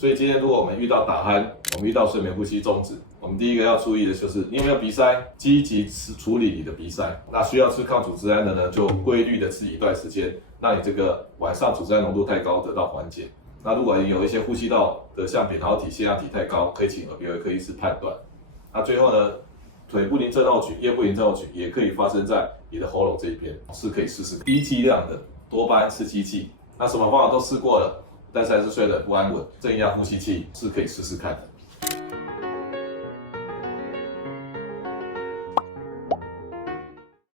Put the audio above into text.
所以今天如果我们遇到打鼾，我们遇到睡眠呼吸中止，我们第一个要注意的就是你有没有鼻塞，积极处理你的鼻塞。那需要吃抗组织胺的呢，就规律的吃一段时间，让你这个晚上组织胺浓度太高得到缓解。那如果你有一些呼吸道的像扁桃体、腺样体太高，可以请耳鼻喉科医师判断。那最后呢，腿不宁症候群、夜不宁症候群也可以发生在你的喉咙这一边，是可以试试低剂量的多巴胺刺激剂。那什么方法都试过了，但是还是睡得不安稳，正压呼吸器是可以试试看的。